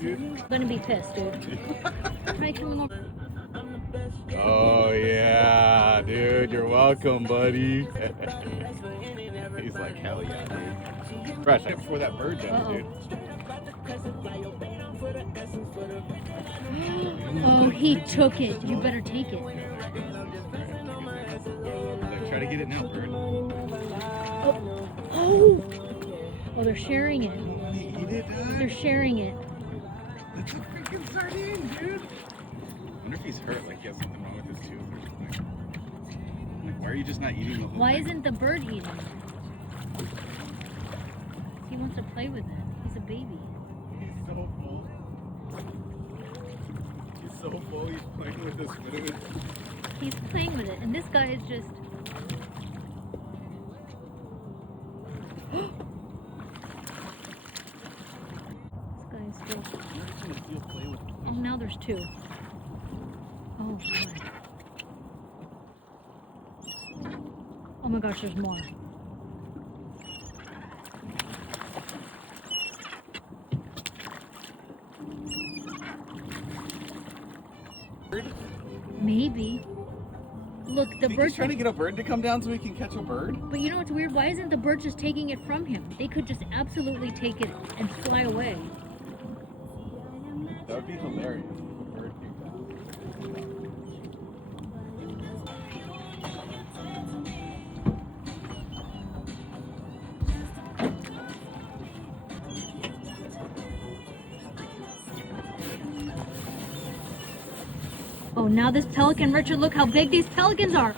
dude. I'm gonna be pissed, dude. Try coming over. Oh yeah, dude, you're welcome, buddy. He's like, hell yeah, dude. Fresh, right before that bird jumps, dude. Oh, he took it. You better take it. Like, try to get it now, bird. Oh, oh, oh, they're sharing it. He did that? They're sharing it. That's a freaking sardine, dude. I wonder if he's hurt, like he has something wrong with his tooth or something. Like, why are you just not eating the whole Why thing? isn't the bird eating it? He wants to play with it. He's a baby. He's so full. He's so full, he's playing with his food. He's playing with it, and this guy is just... This guy is still... Oh, now there's two. Oh, God. Oh my gosh, there's more. Maybe. Look, the He's bird's trying to get a bird to come down so he can catch a bird? But you know what's weird? Why isn't the bird just taking it from him? They could just absolutely take it and fly away. That would be hilarious if a bird did that. Oh, now this pelican, Richard, look how big these pelicans are.